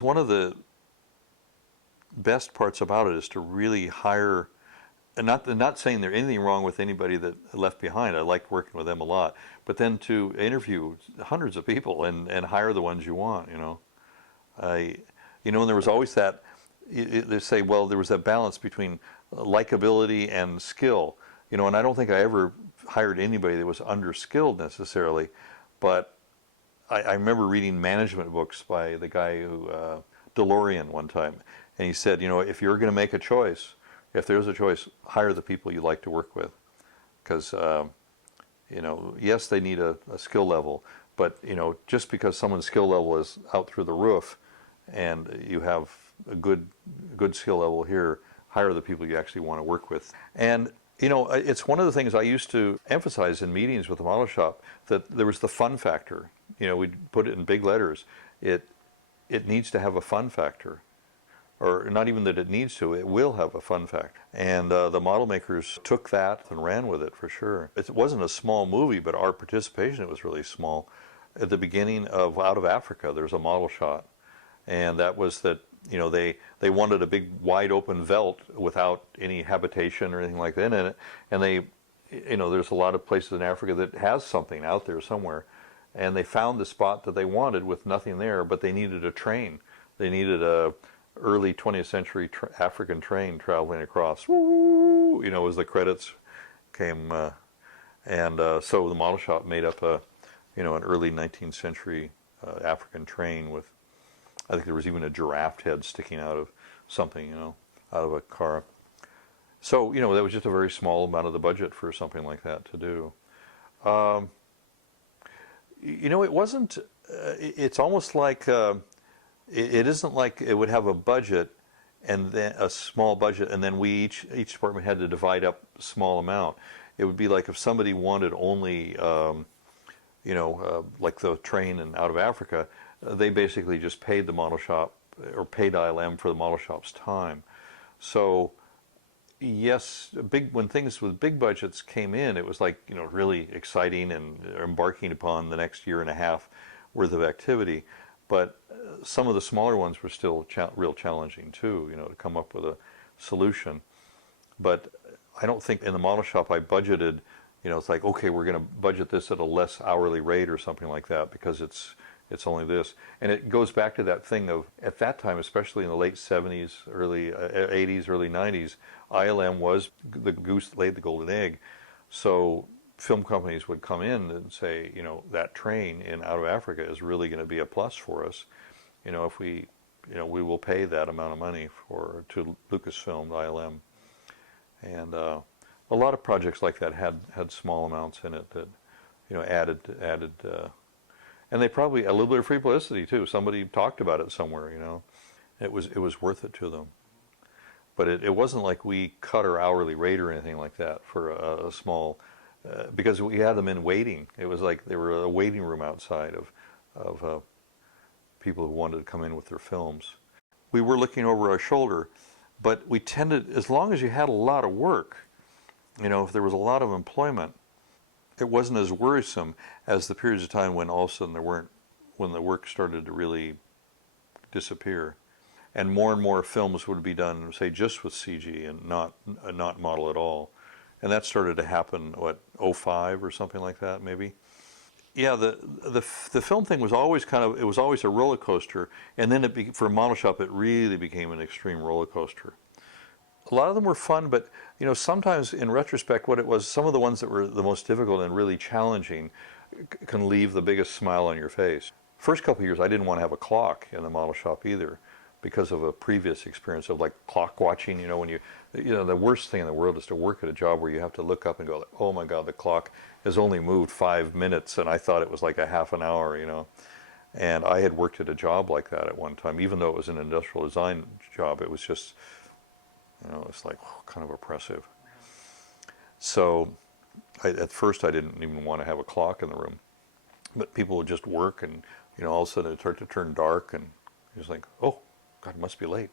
One of the best parts about it is to really hire, and not saying there's anything wrong with anybody that left behind. I like working with them a lot, but then to interview hundreds of people and hire the ones you want. And there was always that. They say, well, there was that balance between likability and skill. And I don't think I ever hired anybody that was underskilled necessarily, but I remember reading management books by the guy who DeLorean one time, and he said, if you're going to make a choice, if there's a choice, hire the people you like to work with, because yes, they need a skill level, but just because someone's skill level is out through the roof, and you have a good skill level here, hire the people you actually want to work with. And it's one of the things I used to emphasize in meetings with the model shop, that there was the fun factor. We'd put it in big letters. It needs to have a fun factor. Or not even that it needs to, it will have a fun factor. And the model makers took that and ran with it for sure. It wasn't a small movie, but our participation, it was really small. At the beginning of Out of Africa, there's a model shot. And that was that, they wanted a big wide open veldt without any habitation or anything like that in it. And there's a lot of places in Africa that has something out there somewhere. And they found the spot that they wanted with nothing there, but they needed a train. They needed a early 20th century African train traveling across, woo, as the credits came. So the model shop made up an early 19th century African train with, I think there was even a giraffe head sticking out of something, out of a car. So, that was just a very small amount of the budget for something like that to do. It wasn't, it's almost like, it isn't like it would have a budget and then a small budget, and then each department had to divide up a small amount. It would be like if somebody wanted only, like the train and Out of Africa, they basically just paid the model shop or paid ILM for the model shop's time. So yes, when things with big budgets came in, it was like, really exciting and embarking upon the next year and a half worth of activity. But some of the smaller ones were still real challenging too, to come up with a solution. But I don't think in the model shop I budgeted, it's like, okay, we're going to budget this at a less hourly rate or something like that because it's only this. And it goes back to that thing of, at that time, especially in the late 70s, early 80s, early 90s, ILM was the goose that laid the golden egg. So film companies would come in and say, that train in Out of Africa is really going to be a plus for us. If we will pay that amount of money to Lucasfilm, ILM. And a lot of projects like that had small amounts in it that, added, and they probably a little bit of free publicity too. Somebody talked about it somewhere, It was worth it to them. But it wasn't like we cut our hourly rate or anything like that for a small, because we had them in waiting. It was like they were a waiting room outside of people who wanted to come in with their films. We were looking over our shoulder, but we tended, as long as you had a lot of work, if there was a lot of employment, it wasn't as worrisome as the periods of time when all of a sudden when the work started to really disappear. And more films would be done, say, just with CG and not model at all. And that started to happen, '05 or something like that, maybe? Yeah, the film thing was always it was always a roller coaster, and then for a model shop, it really became an extreme roller coaster. A lot of them were fun, but sometimes in retrospect, what it was, some of the ones that were the most difficult and really challenging can leave the biggest smile on your face. First couple of years, I didn't want to have a clock in the model shop either, because of a previous experience of like clock watching. When the worst thing in the world is to work at a job where you have to look up and go, oh my God, the clock has only moved 5 minutes, and I thought it was like a half an hour. And I had worked at a job like that at one time, even though it was an industrial design job. It was just, it's like kind of oppressive. So at first I didn't even want to have a clock in the room, but people would just work, and all of a sudden it started to turn dark, and it was like, oh God, it must be late.